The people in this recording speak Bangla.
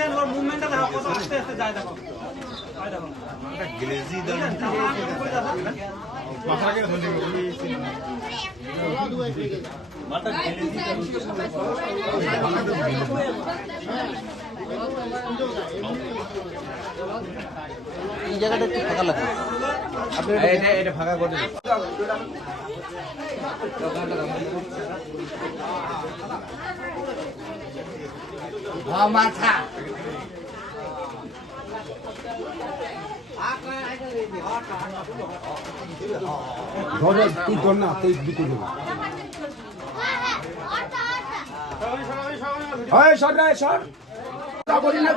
বুঝেন ওর মুভমেন্টটা দেখো কত আস্তে আস্তে যায় দেখো। গ্লেজি। এই জায়গাটা একটু ফাঁকা লাগে আপনি এটা এটা ফাঁকা করে মাথা। ধরে তুই ধর না তুই দিতে দেবো এই সর রে সর। তা। বলি হ্যাঁ